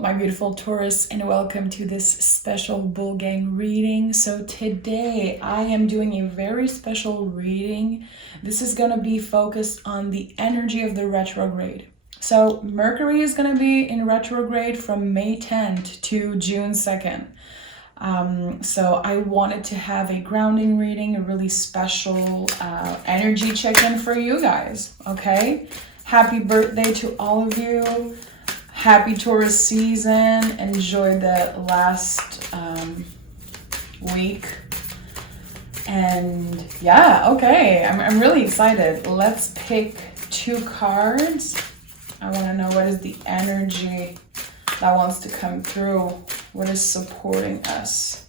my beautiful Taurus, and welcome to this special Bull Gang reading. So today I am doing a very special reading. This is going to be focused on the energy of the retrograde. So Mercury is going to be in retrograde from May 10th to June 2nd. So I wanted to have a grounding reading, a really special energy check-in for you guys, okay? Happy birthday to all of you. Happy Taurus season. Enjoy the last week. And yeah, okay, I'm really excited. Let's pick 2 cards. I want to know what is the energy that wants to come through. What is supporting us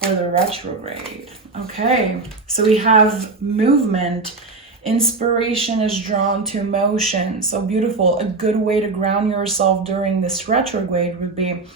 for the retrograde? Okay, so we have movement. Inspiration is drawn to motion. So beautiful. A good way to ground yourself during this retrograde would be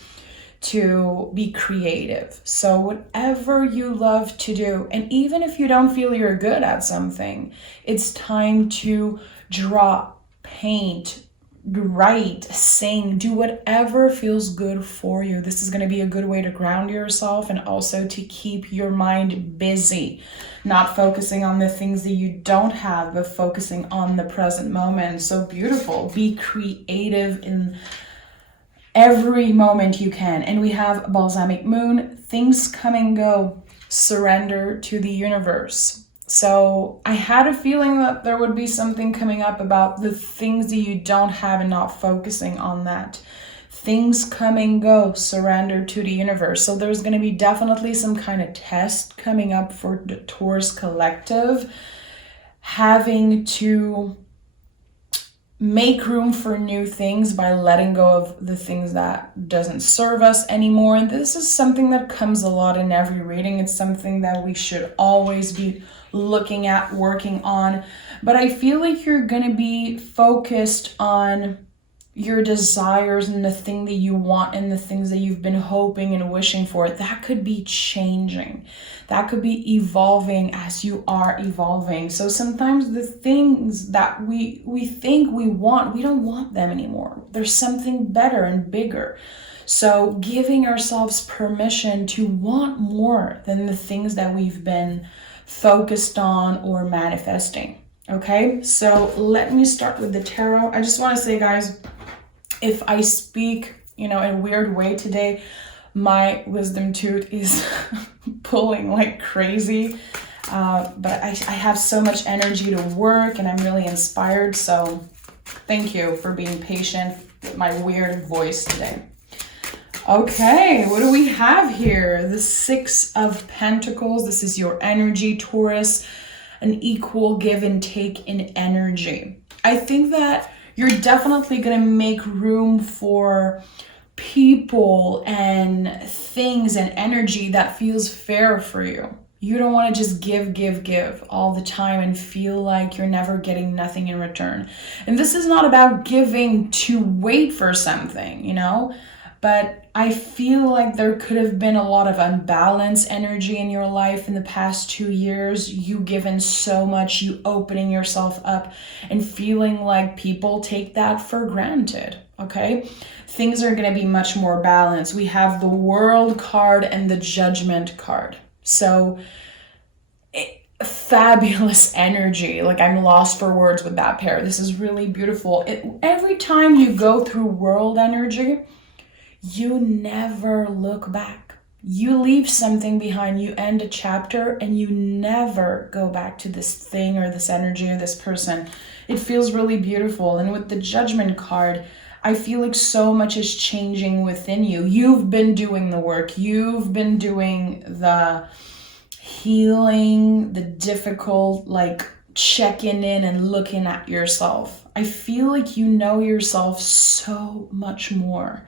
to be creative. So whatever you love to do, and even if you don't feel you're good at something, it's time to draw, paint, write, sing, do whatever feels good for you. This is going to be a good way to ground yourself and also to keep your mind busy, not focusing on the things that you don't have, but focusing on the present moment. So beautiful. Be creative in every moment you can. And we have balsamic moon. Things come and go. Surrender to the universe. So I had a feeling that there would be something coming up about the things that you don't have and not focusing on that. Things come and go, surrender to the universe. So there's going to be definitely some kind of test coming up for the Taurus collective, having to make room for new things by letting go of the things that doesn't serve us anymore. And this is something that comes a lot in every reading. It's something that we should always be looking at, working on. But I feel like you're going to be focused on your desires and the thing that you want and the things that you've been hoping and wishing for. That could be changing. That could be evolving as you are evolving. So sometimes the things that we think we want, we don't want them anymore. There's something better and bigger. So giving ourselves permission to want more than the things that we've been focused on or manifesting. Okay, so let me start with the tarot. I just want to say, guys, if I speak, in a weird way today, my wisdom tooth is pulling like crazy. But I have so much energy to work and I'm really inspired. So thank you for being patient with my weird voice today. Okay, what do we have here? The 6 of Pentacles. This is your energy, Taurus. An equal give and take in energy. I think that you're definitely going to make room for people and things and energy that feels fair for you. You don't want to just give all the time and feel like you're never getting nothing in return. And this is not about giving to wait for something, but I feel like there could have been a lot of unbalanced energy in your life in the past 2 years. You given so much, you opening yourself up and feeling like people take that for granted, okay? Things are going to be much more balanced. We have the World card and the Judgment card. So fabulous energy. Like I'm lost for words with that pair. This is really beautiful. Every time you go through World energy, you never look back. You leave something behind. You end a chapter and you never go back to this thing or this energy or this person. It feels really beautiful. And with the Judgment card, I feel like so much is changing within you. You've been doing the work. You've been doing the healing, the difficult, checking in and looking at yourself. I feel like you know yourself so much more.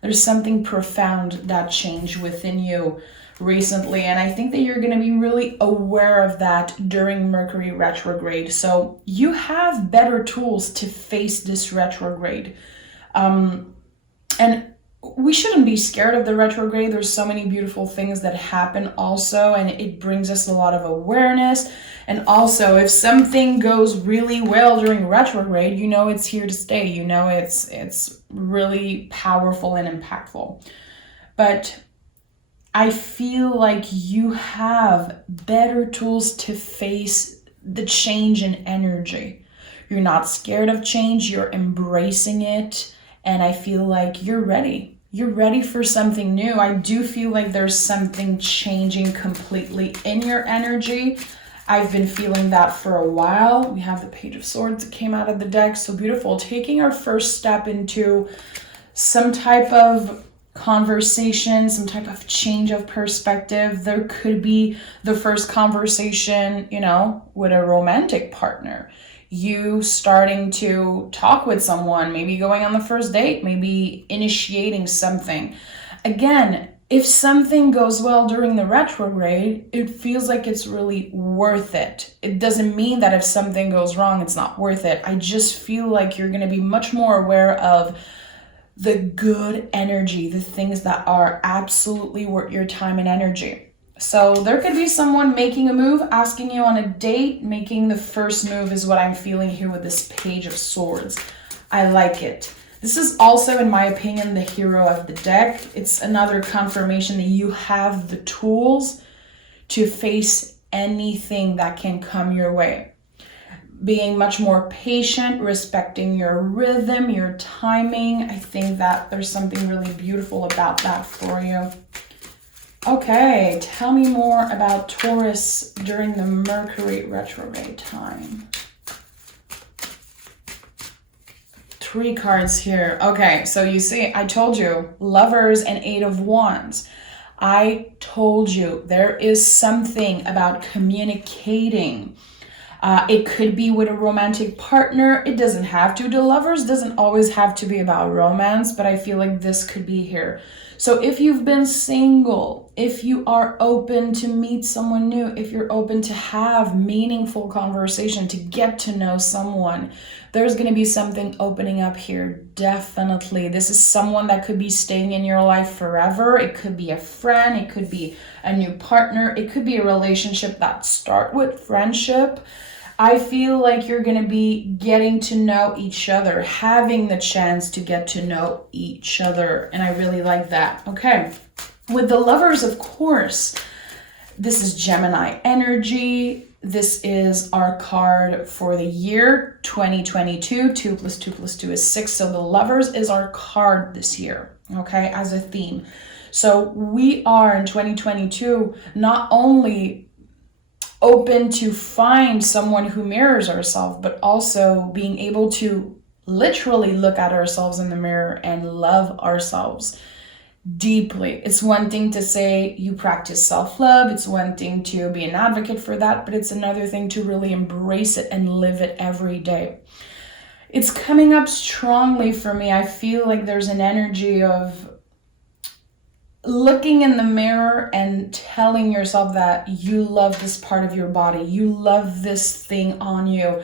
There's something profound that changed within you recently. And I think that you're going to be really aware of that during Mercury retrograde. So you have better tools to face this retrograde. And we shouldn't be scared of the retrograde. There's so many beautiful things that happen also, and it brings us a lot of awareness. And also, if something goes really well during retrograde, you know it's here to stay. You know it's really powerful and impactful. But I feel like you have better tools to face the change in energy. You're not scared of change, you're embracing it, and I feel like you're ready. You're ready for something new. I do feel like there's something changing completely in your energy. I've been feeling that for a while. We have the Page of Swords that came out of the deck. So beautiful. Taking our first step into some type of conversation, some type of change of perspective. There could be the first conversation, you know, with a romantic partner. You starting to talk with someone, maybe going on the first date, maybe initiating something. Again, if something goes well during the retrograde, it feels like it's really worth it. It doesn't mean that if something goes wrong, it's not worth it. I just feel like you're going to be much more aware of the good energy, the things that are absolutely worth your time and energy. So there could be someone making a move, asking you on a date. Making the first move is what I'm feeling here with this Page of Swords. I like it. This is also, in my opinion, the hero of the deck. It's another confirmation that you have the tools to face anything that can come your way. Being much more patient, respecting your rhythm, your timing. I think that there's something really beautiful about that for you. Okay, tell me more about Taurus during the Mercury retrograde time. 3 cards here. Okay, so you see, I told you, Lovers and 8 of Wands. I told you there is something about communicating. It could be with a romantic partner. It doesn't have to. The Lovers doesn't always have to be about romance, but I feel like this could be here. So if you've been single, if you are open to meet someone new, if you're open to have meaningful conversation, to get to know someone, there's going to be something opening up here. Definitely. This is someone that could be staying in your life forever. It could be a friend. It could be a new partner. It could be a relationship that starts with friendship. I feel like you're going to be getting to know each other, having the chance to get to know each other. And I really like that. Okay. With the Lovers, of course, this is Gemini energy. This is our card for the year 2022. 2 + 2 + 2 is 6. So the Lovers is our card this year, okay, as a theme. So we are in 2022 not only open to find someone who mirrors ourselves, but also being able to literally look at ourselves in the mirror and love ourselves deeply. It's one thing to say you practice self-love. It's one thing to be an advocate for that, but it's another thing to really embrace it and live it every day. It's coming up strongly for me. I feel like there's an energy of looking in the mirror and telling yourself that you love this part of your body. You love this thing on you.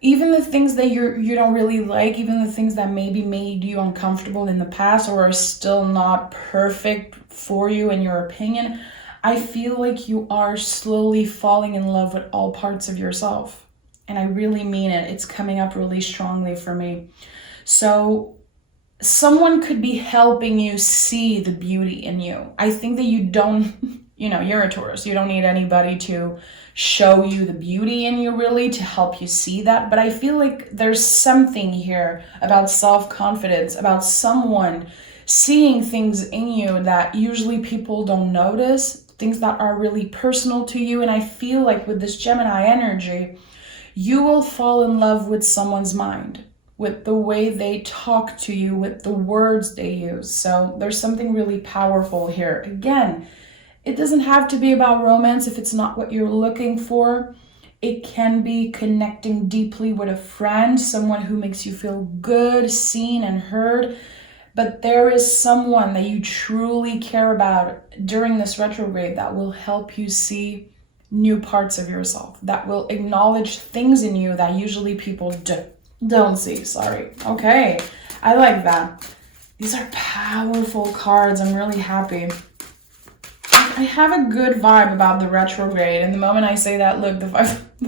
Even the things that you don't really like, even the things that maybe made you uncomfortable in the past or are still not perfect for you in your opinion, I feel like you are slowly falling in love with all parts of yourself. And I really mean it. It's coming up really strongly for me. So someone could be helping you see the beauty in you. I think that you don't, you're a Taurus. You don't need anybody to show you the beauty in you really to help you see that. But I feel like there's something here about self-confidence, about someone seeing things in you that usually people don't notice, things that are really personal to you. And I feel like with this Gemini energy, you will fall in love with someone's mind, with the way they talk to you, with the words they use. So there's something really powerful here. Again, it doesn't have to be about romance if it's not what you're looking for. It can be connecting deeply with a friend, someone who makes you feel good, seen and heard. But there is someone that you truly care about during this retrograde that will help you see new parts of yourself, that will acknowledge things in you that usually people don't see. Sorry. Okay, I like that. These are powerful cards. I'm really happy. I have a good vibe about the retrograde. And the moment I say that, look, the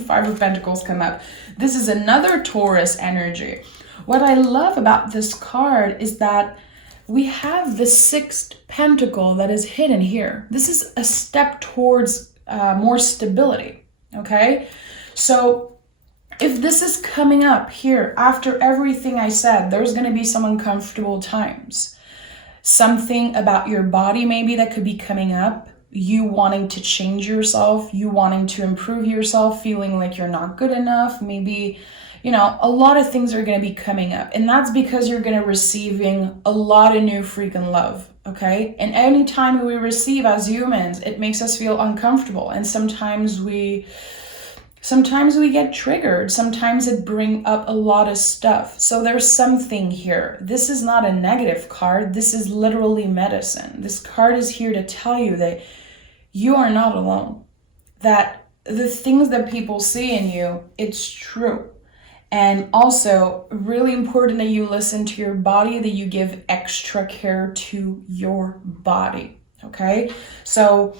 Five of Pentacles come up. This is another Taurus energy. What I love about this card is that we have the Sixth Pentacle that is hidden here. This is a step towards more stability, okay? So if this is coming up here after everything I said, there's going to be some uncomfortable times. Something about your body maybe that could be coming up. You wanting to change yourself, you wanting to improve yourself, feeling like you're not good enough. Maybe, you know, a lot of things are going to be coming up. And that's because you're going to receiving a lot of new freaking love, okay? And anytime we receive as humans, it makes us feel uncomfortable. And sometimes we get triggered. Sometimes it brings up a lot of stuff. So there's something here. This is not a negative card. This is literally medicine. This card is here to tell you that you are not alone. That the things that people see in you, it's true. And also, really important that you listen to your body, that you give extra care to your body, okay? So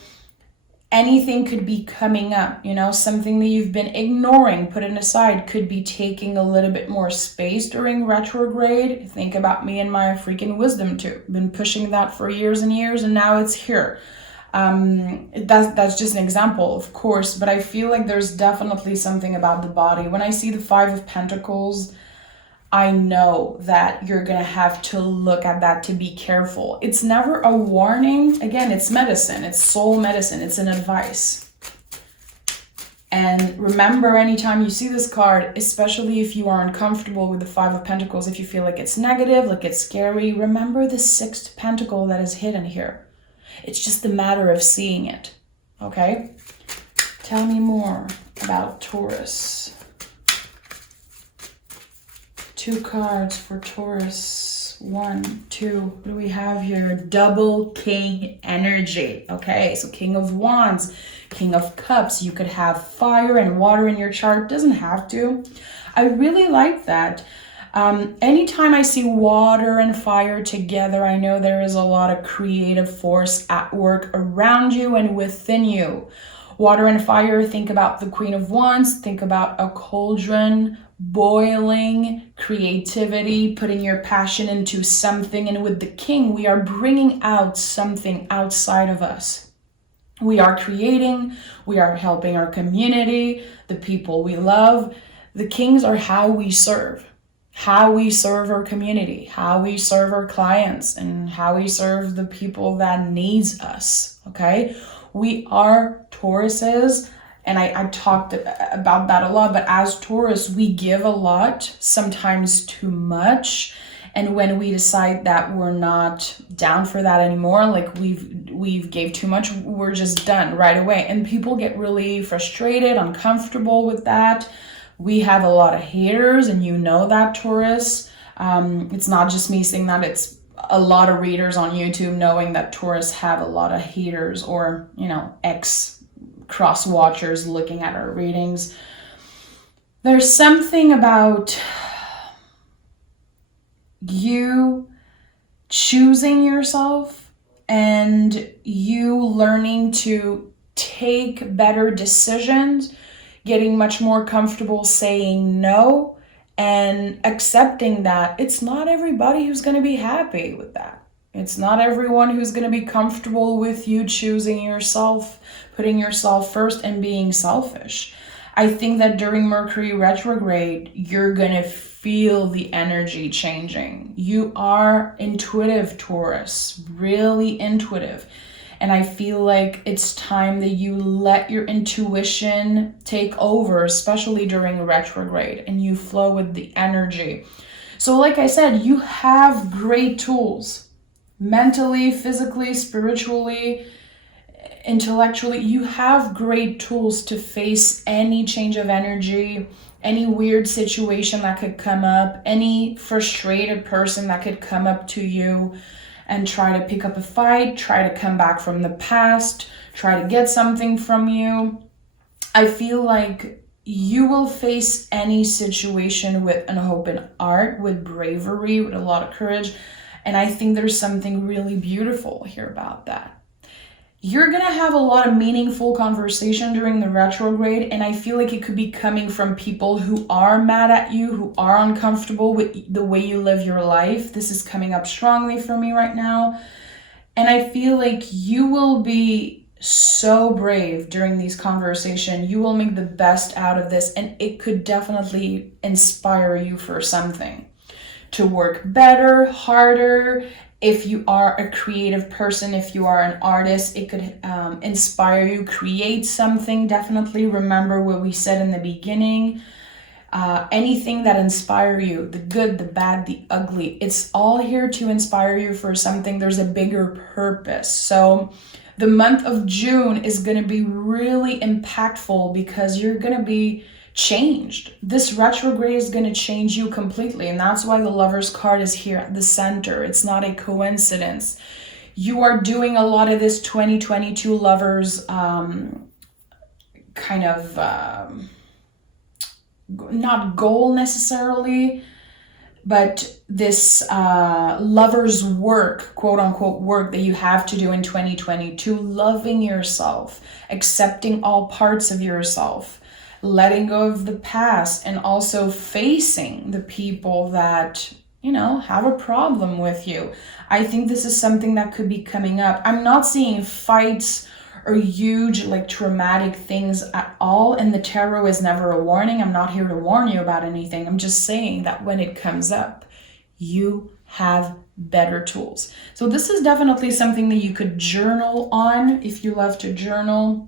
anything could be coming up, you know, something that you've been ignoring, putting aside, could be taking a little bit more space during retrograde. Think about me and my freaking wisdom too. Been pushing that for years and years, and now it's here. That's just an example, of course, but I feel like there's definitely something about the body. When I see the Five of Pentacles, I know that you're gonna have to look at that to be careful. It's never a warning. Again, it's medicine. It's soul medicine. It's an advice. And remember, anytime you see this card, especially if you are uncomfortable with the Five of Pentacles, if you feel like it's negative, like it's scary, remember the Sixth Pentacle that is hidden here. It's just a matter of seeing it, okay? Tell me more about Taurus. 2 cards for Taurus. 1, 2. What do we have here? Double King energy. Okay, so King of Wands, King of Cups. You could have fire and water in your chart. Doesn't have to. I really like that. Anytime I see water and fire together, I know there is a lot of creative force at work around you and within you. Water and fire, think about the Queen of Wands, think about a cauldron, boiling, creativity, putting your passion into something. And with the King, we are bringing out something outside of us. We are creating, we are helping our community, the people we love. The Kings are how we serve our community, how we serve our clients, and how we serve the people that needs us, okay? We are Tauruses, and I talked about that a lot, but as Taurus, we give a lot, sometimes too much. And when we decide that we're not down for that anymore, like we've gave too much, we're just done right away. And people get really frustrated, uncomfortable with that. We have a lot of haters, and you know that, Taurus. It's not just me saying that, it's a lot of readers on YouTube knowing that Taurus have a lot of haters, or, you know, cross watchers looking at our readings. There's something about you choosing yourself and you learning to take better decisions, getting much more comfortable saying no, and accepting that it's not everybody who's going to be happy with that. It's not everyone who's going to be comfortable with you choosing yourself, putting yourself first, and being selfish. I think that during Mercury retrograde, you're going to feel the energy changing. You are intuitive, Taurus, really intuitive. And I feel like it's time that you let your intuition take over, especially during retrograde, and you flow with the energy. So like I said, you have great tools. Mentally, physically, spiritually, intellectually, you have great tools to face any change of energy, any weird situation that could come up, any frustrated person that could come up to you and try to pick up a fight, try to come back from the past, try to get something from you. I feel like you will face any situation with an open heart, with bravery, with a lot of courage. And I think there's something really beautiful here about that. You're going to have a lot of meaningful conversation during the retrograde, and I feel like it could be coming from people who are mad at you, who are uncomfortable with the way you live your life. This is coming up strongly for me right now. And I feel like you will be so brave during these conversations. You will make the best out of this, and it could definitely inspire you for something. To work better, harder. If you are a creative person, if you are an artist, it could inspire you, create something. Definitely remember what we said in the beginning. Anything that inspires you, the good, the bad, the ugly, it's all here to inspire you for something. There's a bigger purpose. So the month of June is going to be really impactful because you're going to be changed. This retrograde is going to change you completely, and that's why the Lover's card is here at the center. It's not a coincidence. You are doing a lot of this 2022 Lovers kind of not goal necessarily, but this lover's work, quote unquote work, that you have to do in 2022, loving yourself, accepting all parts of yourself, letting go of the past, and also facing the people that, you know, have a problem with you. I think this is something that could be coming up. I'm not seeing fights or huge, like, traumatic things at all. And the tarot is never a warning. I'm not here to warn you about anything. I'm just saying that when it comes up, you have better tools. So this is definitely something that you could journal on if you love to journal.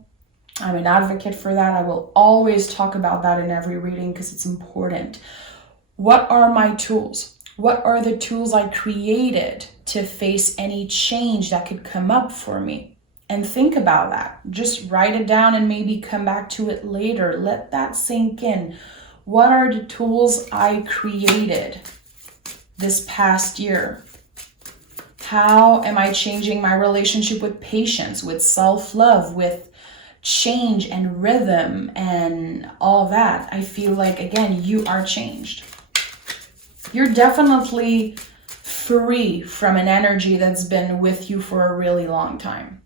I'm an advocate for that. I will always talk about that in every reading because it's important. What are my tools? What are the tools I created to face any change that could come up for me? And think about that. Just write it down and maybe come back to it later. Let that sink in. What are the tools I created this past year? How am I changing my relationship with patience, with self-love, with change and rhythm and all that? I feel like, again, you are changed. You're definitely free from an energy that's been with you for a really long time.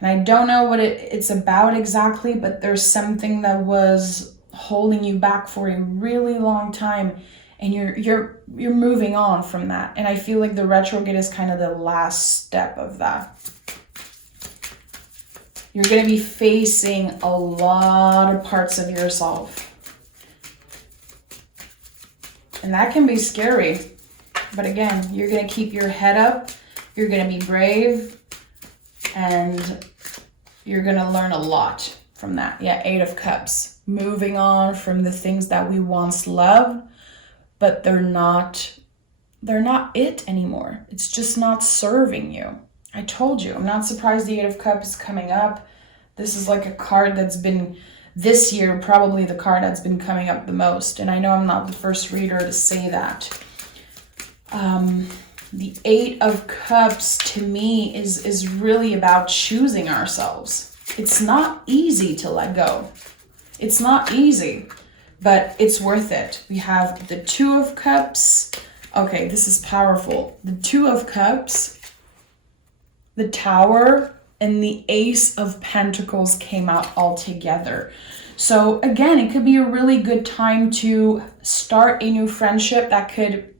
And I don't know what it's about exactly, but there's something that was holding you back for a really long time, and you're moving on from that. And I feel like the retrograde is kind of the last step of that. You're going to be facing a lot of parts of yourself. And that can be scary. But again, you're going to keep your head up. You're going to be brave. And you're going to learn a lot from that. Yeah, 8 of Cups. Moving on from the things that we once loved, but they're not it anymore. It's just not serving you. I told you, I'm not surprised the 8 of Cups is coming up. This is like a card that's been, this year, probably the card that's been coming up the most. And I know I'm not the first reader to say that. The 8 of Cups to me is really about choosing ourselves. It's not easy to let go. It's not easy, but it's worth it. We have the 2 of Cups. Okay, this is powerful. The 2 of Cups, the Tower, and the Ace of Pentacles came out all together. So again, it could be a really good time to start a new friendship that could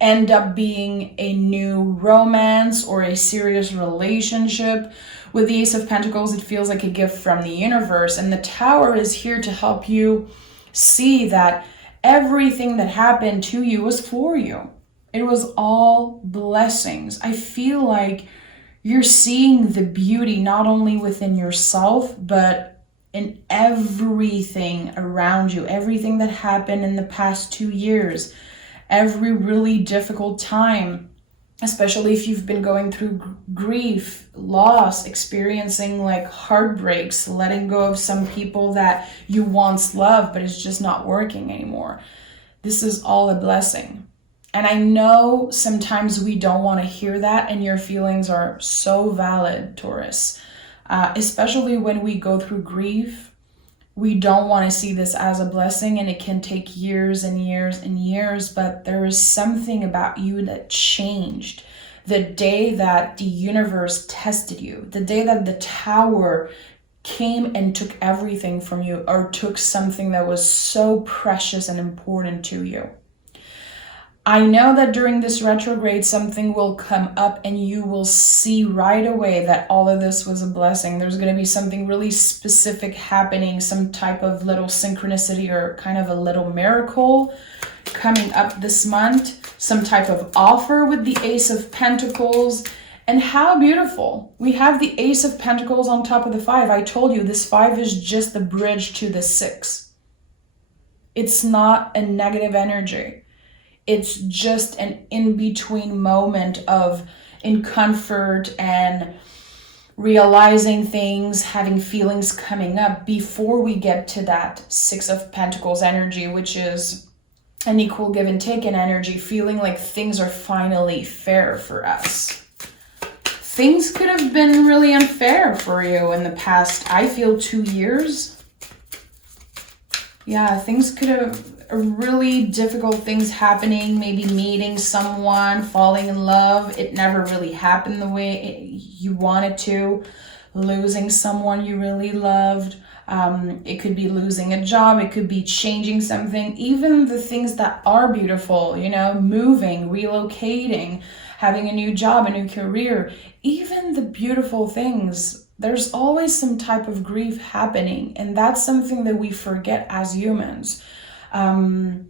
end up being a new romance or a serious relationship. With the Ace of Pentacles, it feels like a gift from the universe. And the Tower is here to help you see that everything that happened to you was for you. It was all blessings. I feel like you're seeing the beauty not only within yourself, but in everything around you. Everything that happened in the past 2 years. Every really difficult time, especially if you've been going through grief, loss, experiencing like heartbreaks, letting go of some people that you once loved, but it's just not working anymore. This is all a blessing. And I know sometimes we don't want to hear that, and your feelings are so valid, Taurus. Especially when we go through grief, we don't want to see this as a blessing, and it can take years and years and years, but there is something about you that changed the day that the universe tested you, the day that the tower came and took everything from you, or took something that was so precious and important to you. I know that during this retrograde, something will come up and you will see right away that all of this was a blessing. There's going to be something really specific happening, some type of little synchronicity or kind of a little miracle coming up this month, some type of offer with the Ace of Pentacles. And how beautiful. We have the Ace of Pentacles on top of the 5. I told you this 5 is just the bridge to the 6. It's not a negative energy. It's just an in-between moment of in comfort and realizing things, having feelings coming up before we get to that 6 of Pentacles energy, which is an equal give and take in energy, feeling like things are finally fair for us. Things could have been really unfair for you in the past, I feel, 2 years. Yeah, things could have really difficult things happening, maybe meeting someone, falling in love. It never really happened the way you wanted to. Losing someone you really loved. It could be losing a job. It could be changing something. Even the things that are beautiful, you know, moving, relocating, having a new job, a new career. Even the beautiful things, there's always some type of grief happening. And that's something that we forget as humans. And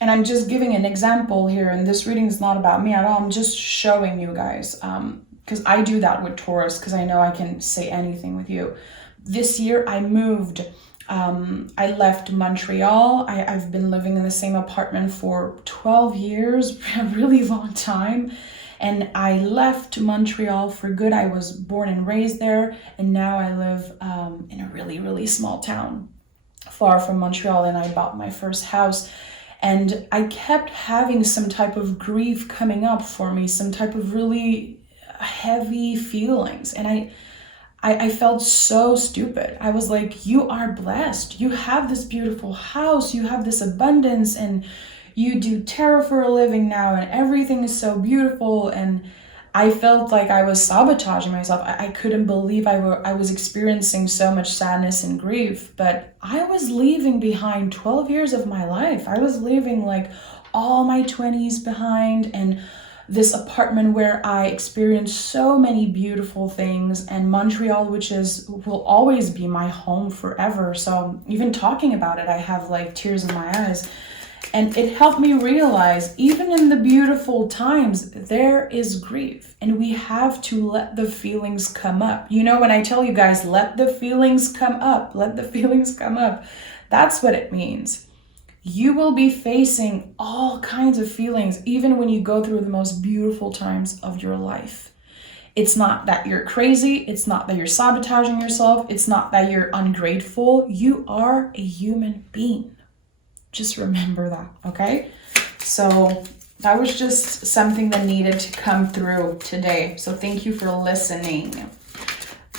I'm just giving an example here, and this reading is not about me at all. I'm just showing you guys, because I do that with Taurus, because I know I can say anything with you. This year I moved. I left Montreal. I've been living in the same apartment for 12 years, a really long time. And I left Montreal for good. I was born and raised there, and now I live in a really, really small town far from Montreal, and I bought my first house. And I kept having some type of grief coming up for me, some type of really heavy feelings. And I felt so stupid. I was like, you are blessed. You have this beautiful house, you have this abundance, and you do tarot for a living now, and everything is so beautiful. And I felt like I was sabotaging myself. I couldn't believe I was experiencing so much sadness and grief, but I was leaving behind 12 years of my life. I was leaving like all my 20s behind, and this apartment where I experienced so many beautiful things, and Montreal, which will always be my home forever. So even talking about it, I have like tears in my eyes. And it helped me realize, even in the beautiful times, there is grief, and we have to let the feelings come up. You know, when I tell you guys, let the feelings come up, let the feelings come up, that's what it means. You will be facing all kinds of feelings, even when you go through the most beautiful times of your life. It's not that you're crazy. It's not that you're sabotaging yourself. It's not that you're ungrateful. You are a human being. Just remember that, okay? So that was just something that needed to come through today. So thank you for listening.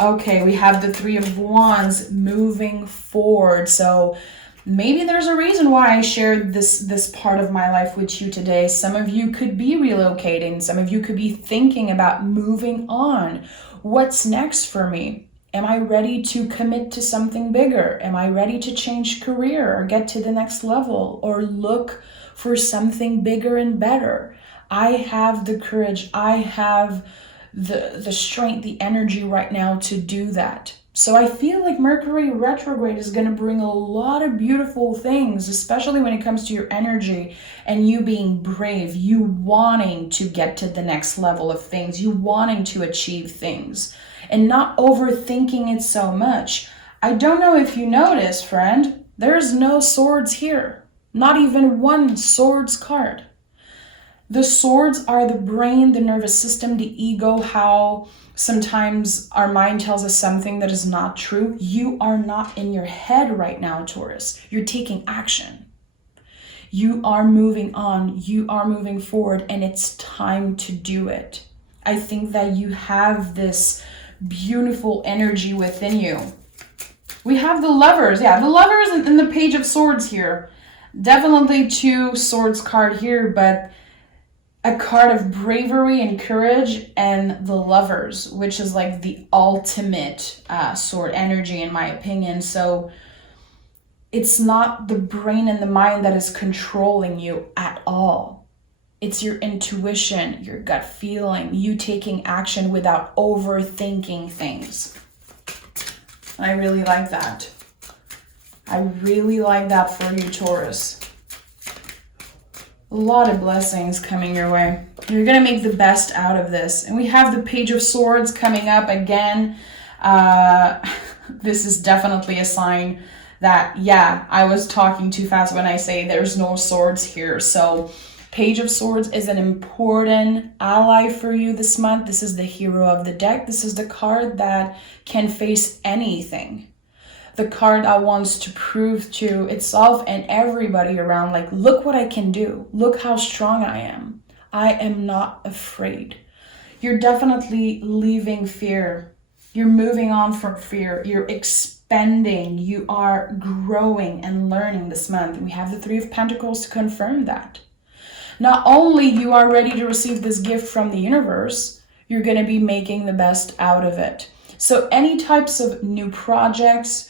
Okay, we have the 3 of Wands moving forward. So maybe there's a reason why I shared this part of my life with you today. Some of you could be relocating. Some of you could be thinking about moving on. What's next for me? Am I ready to commit to something bigger? Am I ready to change career or get to the next level or look for something bigger and better? I have the courage. I have the strength, the energy right now to do that. So I feel like Mercury Retrograde is going to bring a lot of beautiful things, especially when it comes to your energy and you being brave, you wanting to get to the next level of things, you wanting to achieve things, and not overthinking it so much. I don't know if you noticed, friend, there's no swords here. Not even one swords card. The swords are the brain, the nervous system, the ego, how sometimes our mind tells us something that is not true. You are not in your head right now, Taurus. You're taking action. You are moving on. You are moving forward, and it's time to do it. I think that you have this beautiful energy within you. We have the Lovers. Yeah, the Lovers and the Page of Swords here. Definitely 2 swords card here, but a card of bravery and courage, and the Lovers, which is like the ultimate sword energy in my opinion. So it's not the brain and the mind that is controlling you at all. It's your intuition, your gut feeling, you taking action without overthinking things. I really like that. I really like that for you, Taurus. A lot of blessings coming your way. You're going to make the best out of this. And we have the Page of Swords coming up again. This is definitely a sign that, yeah, I was talking too fast when I say there's no swords here. So Page of Swords is an important ally for you this month. This is the hero of the deck. This is the card that can face anything. The card that wants to prove to itself and everybody around, like, look what I can do. Look how strong I am. I am not afraid. You're definitely leaving fear. You're moving on from fear. You're expanding. You are growing and learning this month. We have the 3 of Pentacles to confirm that. Not only you are ready to receive this gift from the universe, you're going to be making the best out of it. So any types of new projects,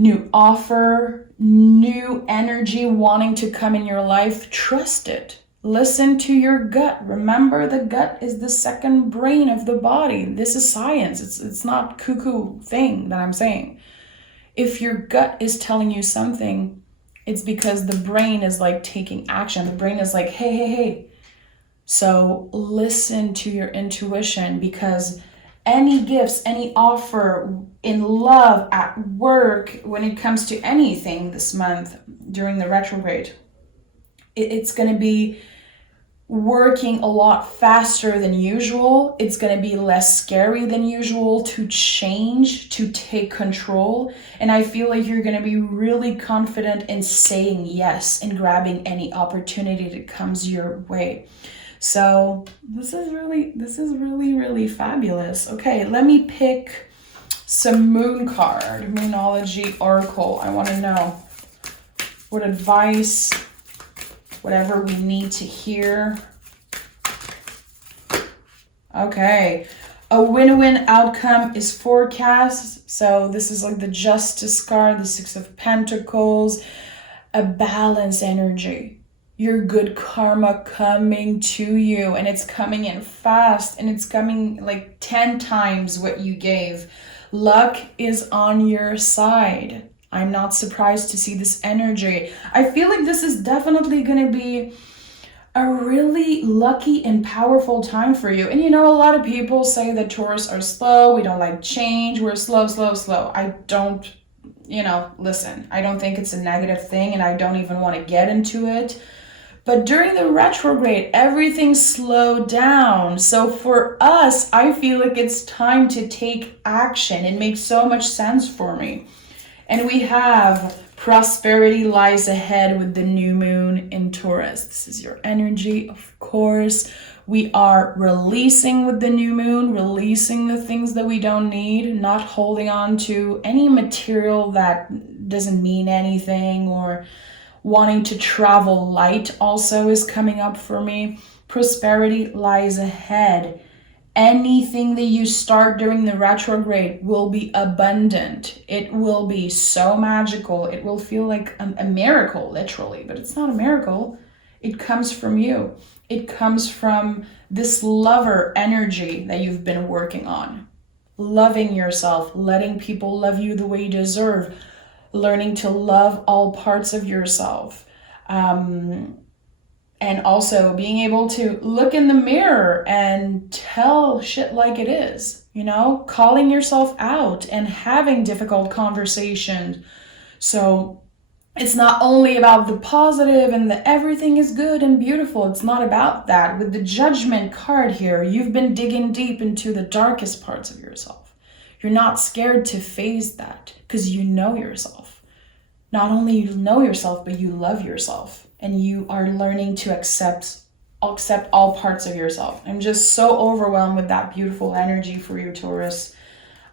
new offer, new energy wanting to come in your life, trust it. Listen to your gut. Remember, the gut is the second brain of the body. This is science. It's not cuckoo thing that I'm saying. If your gut is telling you something, it's because the brain is like taking action. The brain is like, hey, hey, hey. So listen to your intuition, because any gifts, any offer in love, at work, when it comes to anything this month during the retrograde, it's going to be working a lot faster than usual. It's going to be less scary than usual to change, to take control. And I feel like you're going to be really confident in saying yes and grabbing any opportunity that comes your way. So this is really fabulous. Okay, let me pick some moon card, Moonology Oracle. I want to know what advice, whatever we need to hear. Okay, a win-win outcome is forecast. So this is like the Justice card, the 6 of Pentacles, a balance energy. Your good karma coming to you, and it's coming in fast, and it's coming like 10 times what you gave. Luck is on your side. I'm not surprised to see this energy. I feel like this is definitely going to be a really lucky and powerful time for you. And you know, a lot of people say that Taurus are slow. We don't like change. We're slow. I don't, listen, I don't think it's a negative thing, and I don't even want to get into it. But during the retrograde, everything slowed down. So for us, I feel like it's time to take action. It makes so much sense for me. And we have prosperity lies ahead with the new moon in Taurus. This is your energy, of course. We are releasing with the new moon, releasing the things that we don't need, not holding on to any material that doesn't mean anything, or wanting to travel light also is coming up for me. Prosperity lies ahead. Anything that you start during the retrograde will be abundant. It will be so magical. It will feel like a miracle, literally, but it's not a miracle. It comes from you. It comes from this lover energy that you've been working on. Loving yourself, letting people love you the way you deserve, learning to love all parts of yourself, and also being able to look in the mirror and tell shit like it is, calling yourself out and having difficult conversations. So it's not only about the positive and the everything is good and beautiful. It's not about that. With the Judgment card here, you've been digging deep into the darkest parts of yourself. You're not scared to face that because you know yourself. Not only you know yourself, but you love yourself, and you are learning to accept all parts of yourself. I'm just so overwhelmed with that beautiful energy for you, Taurus.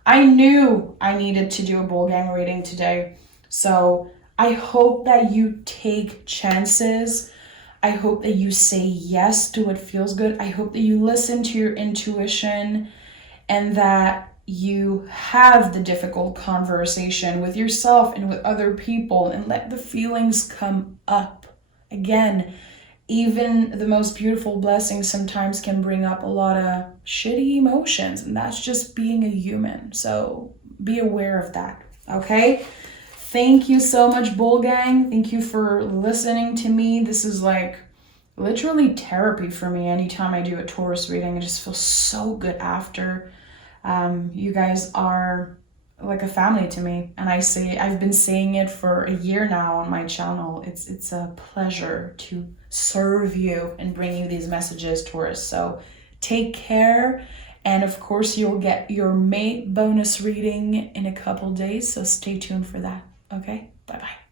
I knew I needed to do a bull gang reading today. So I hope that you take chances. I hope that you say yes to what feels good. I hope that you listen to your intuition and that you have the difficult conversation with yourself and with other people and let the feelings come up. Again, even the most beautiful blessings sometimes can bring up a lot of shitty emotions, and that's just being a human. So be aware of that, okay? Thank you so much, Bull Gang. Thank you for listening to me. This is like literally therapy for me. Anytime I do a Taurus reading, I just feel so good after. You guys are like a family to me, and I've been saying it for a year now on my channel. It's a pleasure to serve you and bring you these messages, Taurus. So take care, and of course you'll get your May bonus reading in a couple days, so stay tuned for that. Okay, bye bye.